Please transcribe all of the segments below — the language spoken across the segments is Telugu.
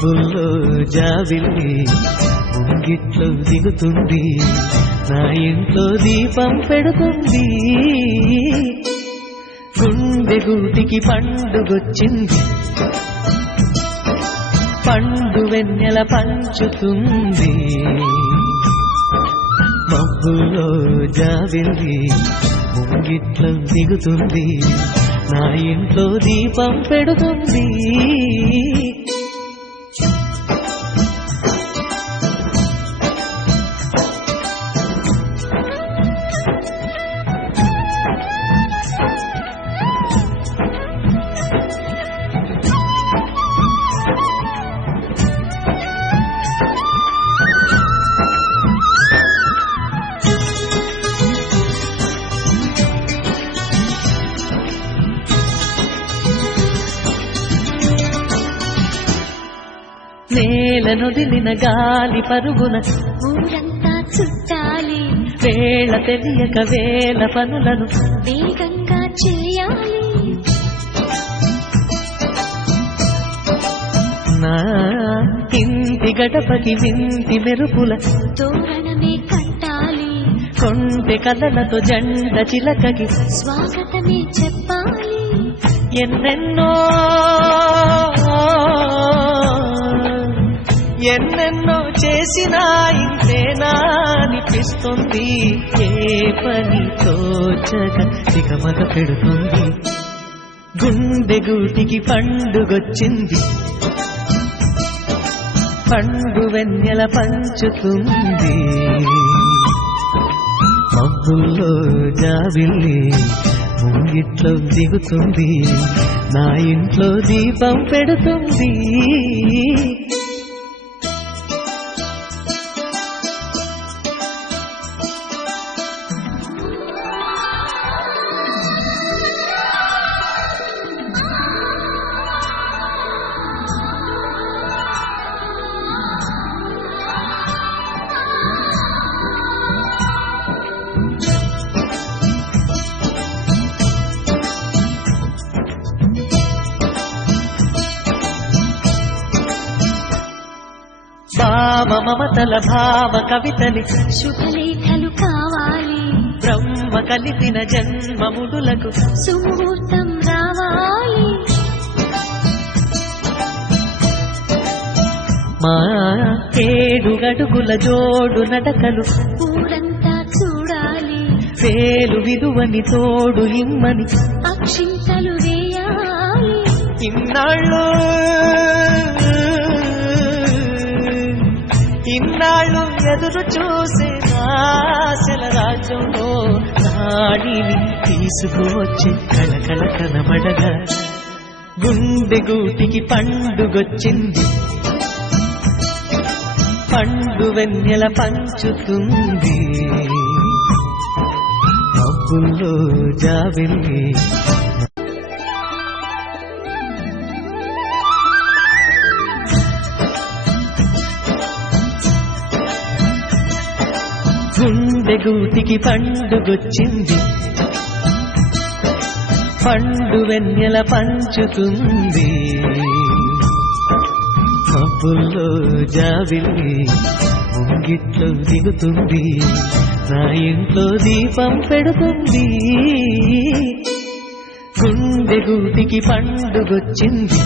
మబ్బుల్లో జాబిల్లి ముంగిట్లో దిగుతుంది, నా ఇంట్లో దీపం పెడుతుంది. గుండె గూటికి పండుగొచ్చింది, పండు వెన్నెల పంచుతుంది. మబ్బుల్లో జాబిల్లి ముంగిట్లో దిగుతుంది, నా ఇంట్లో దీపం పెడుతుంది. నేలనొదిలిన గాలి పరుగున ఊరంతా చుట్టాలి, వేళ తెలియక వేల పనులను వేగంగా చేయాలి. నా ఇంటి గడపకి వింటి మెరుపుల తోరణమే కట్టాలి, కొంటె కథలతో జెండ చిలకకి స్వాగతమే చెప్పాలి. ఎన్నెన్నో ఎన్నెన్నో చేసినా ఇంతేనా అనిపిస్తుంది, ఏ పని తోచక సిగమగ పెడుతుంది. గుండె గూటికి పండుగొచ్చింది, పండు వెన్నెల పంచుతుంది. మబ్బుల్లో జాబిల్లి ముంగిట్లో దిగుతుంది, నా ఇంట్లో దీపం పెడుతుంది. భావ మమతల భావ కవితలి శుభలేఖలు కావాలి, బ్రహ్మ కలిపిన జన్మముడులకు సుముహూర్తం రావాలి. మా 7 అడుగుల జోడు నడకలు ఊరంతా చూడాలి, వేలు విలువని తోడు ఇమ్మని అక్షింతలు వేయాలి. ఇన్నాళ్ళు ఎదురు చూసే ఆశల రాజ్యంలో నాడిని తీసుకువచ్చి కళకళ కనబడగా గుండె గూటికి పండుగొచ్చింది, పండు వెన్నెల పంచుతుంది. మబ్బుల్లో జాబిల్లి గుండె గూటికి పండుగొచ్చింది, పండు వెన్నెల పంచుతుంది. మబ్బుల్లో జాబిల్లి ముంగిట్లో దిగుతుంది, నా ఇంట్లో దీపం పెడుతుంది. గుండె గూటికి పండుగొచ్చింది,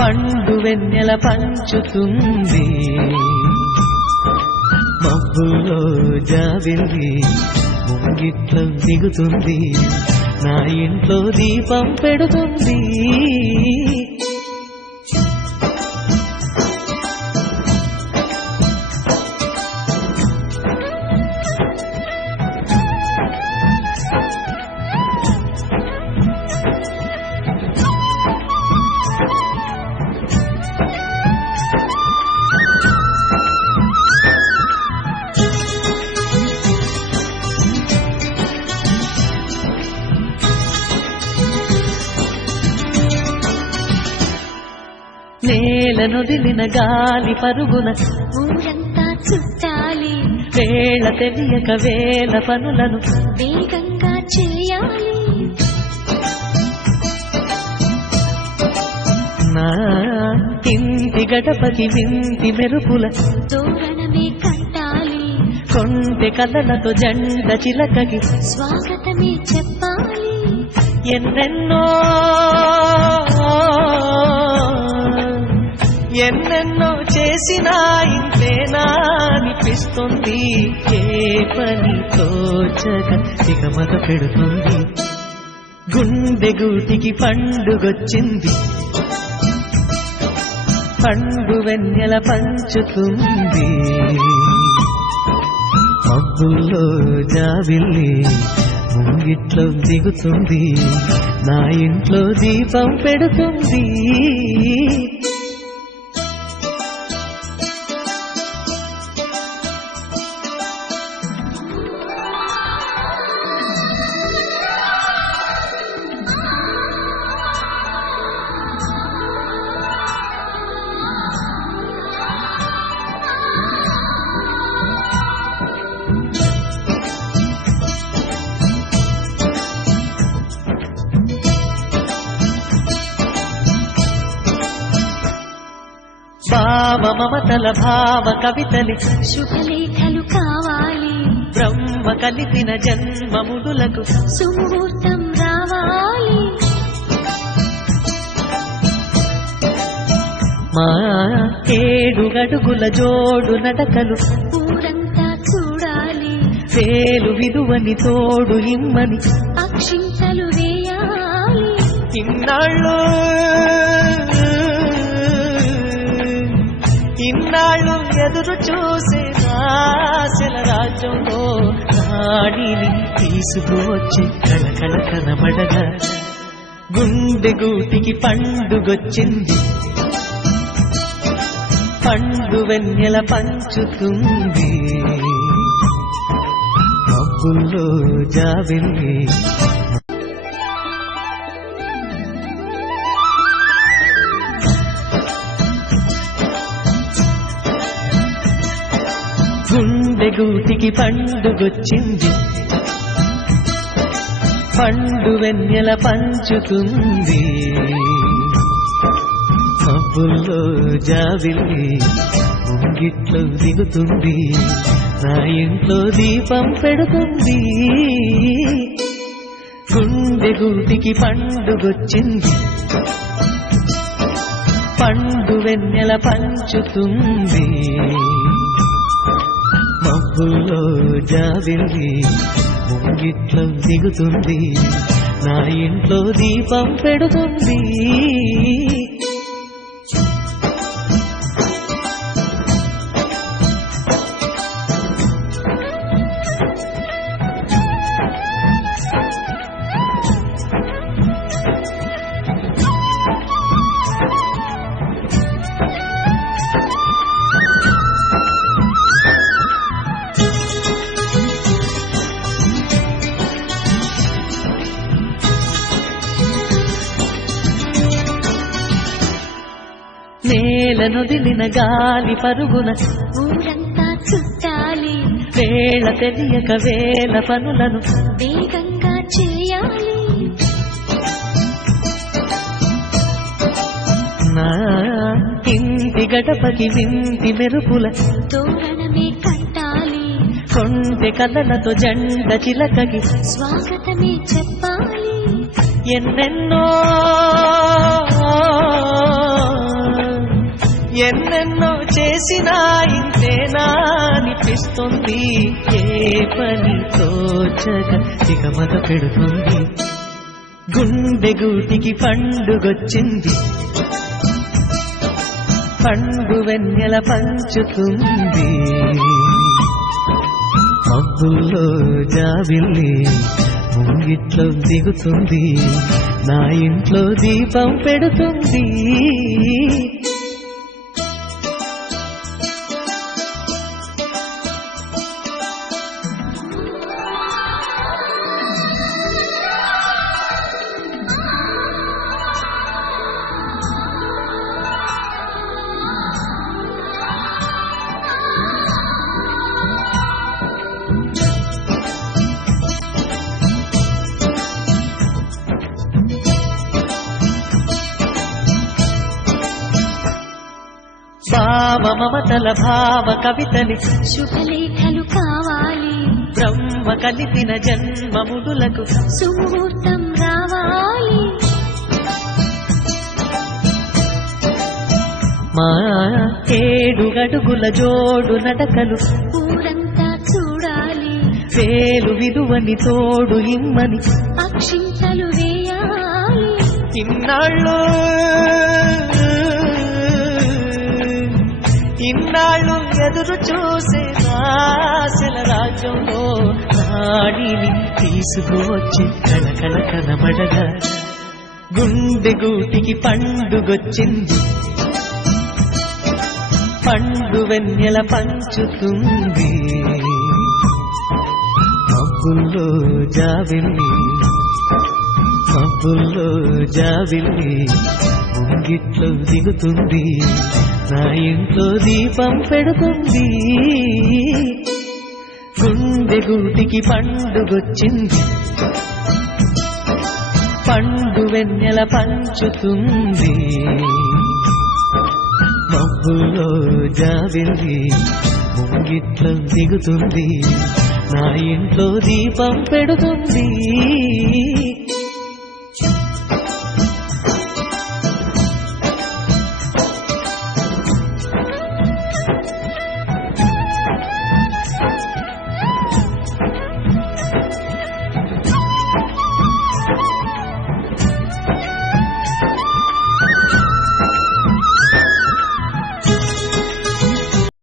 పండు వెన్నెల పంచుతుంది. మబ్బుల్లో జాబిల్లి ముంగిట్లో దిగుతుంది, నా ఇంట్లో దీపం పెడుతుంది. నేలనొదిలిన గాలి పరుగున ఊరంతా చుట్టాలి, వేళ తెలియక వేల పనులను వేగంగా చేయాలి. నా ఇంటి గడపకి వింటి మెరుపుల తోరణమే కట్టాలి. కొంటె కథలతో జంట చిలకకి స్వాగతమే చెప్పాలి. ఎన్నెన్నో ఎన్నెన్నో చేసినా ఇంతేనా అనిపిస్తుంది. ఏ పని తోచక సిగమగ పెడుతుంది. గుండె గూటికి పండుగొచ్చింది. పండు వెన్నెల పంచుతుంది. మబ్బుల్లో జాబిల్లి ముంగిట్లో దిగుతుంది. నా ఇంట్లో దీపం పెడుతుంది. భావ మమతల భావ కవితలి శుభలేఖలు కావాలి. బ్రహ్మ కలిపిన జన్మముడులకు సుముహూర్తం రావాలి. మా 7 అడుగుల జోడు నడకలు ఊరంతా చూడాలి. వేలు విలువని తోడు ఇమ్మని అక్షింతలు వేయాలి. ఇన్నాళ్ళు ఎదురు చూసే ఆశల రాజ్యంలో నాడిని తీసుకువచ్చి కళకళ కనబడగా గుండె గూటికి పండుగొచ్చింది. పండు వెన్నెల పంచుతుంది. మబ్బుల్లో జాబిల్లి గుండె గూటికి పండుగొచ్చింది. పండు వెన్నెల పంచుతుంది. మబ్బుల్లో జాబిల్లి ముంగిట్లో దిగుతుంది. నా ఇంట్లో దీపం పెడుతుంది. గుండె గూటికి పండుగొచ్చింది. పండు వెన్నెల పంచుతుంది. మబ్బుల్లో జాబిల్లి ముంగిట్లో దిగుతుంది. నా ఇంట్లో దీపం పెడుతుంది. నేలనొదిలిన గాలి పరుగున ఊరంతా చుట్టాలి. వేళ తెలియక వేల పనులను వేగంగా చేయాలి. నా ఇంటి గడపకి వింటి మెరుపుల తోరణమే కట్టాలి. కొంటె కథలతో జంట చిలకకి స్వాగతమే చెప్పాలి. ఎన్నెన్నో ఎన్నెన్నో చేసినా ఇంతేనా అనిపిస్తుంది. ఏ పని తోచక సిగమగ పెడుతుంది. గుండె గూటికి పండుగొచ్చింది. పండు వెన్నెల పంచుతుంది. మబ్బుల్లో జాబిల్లి ముంగిట్లో దిగుతుంది. నా ఇంట్లో దీపం పెడుతుంది. భావ మమతల భావ కవితని శుభలేఖలు కావాలి బ్రహ్మ కలిపిన జన్మముడులకు సుముహూర్తం రావాలి మా 7 అడుగుల జోడు నడకలు ఊరంతా చూడాలి వేలు విలువని తోడు ఇమ్మని అక్షింతలు వేయాలి ఇన్నాళ్ళు ఎదురు చూసే ఆశల రాజ్యంలో నాడిని తీసుకువచ్చి కళకళ కనబడగా గుండె గూటికి పండుగొచ్చింది పండు వెన్నెల పంచుతుంది మబ్బుల్లో జాబిల్లి ముంగిట్లో దిగుతుంది నా ఇంట్లో దీపం పెడుతుంది గుండె గూటికి పండుగొచ్చింది పండు వెన్నెల పంచుతుంది మబ్బుల్లో జాబిల్లి ముంగిట్లో దిగుతుంది నా ఇంట్లో దీపం పెడుతుంది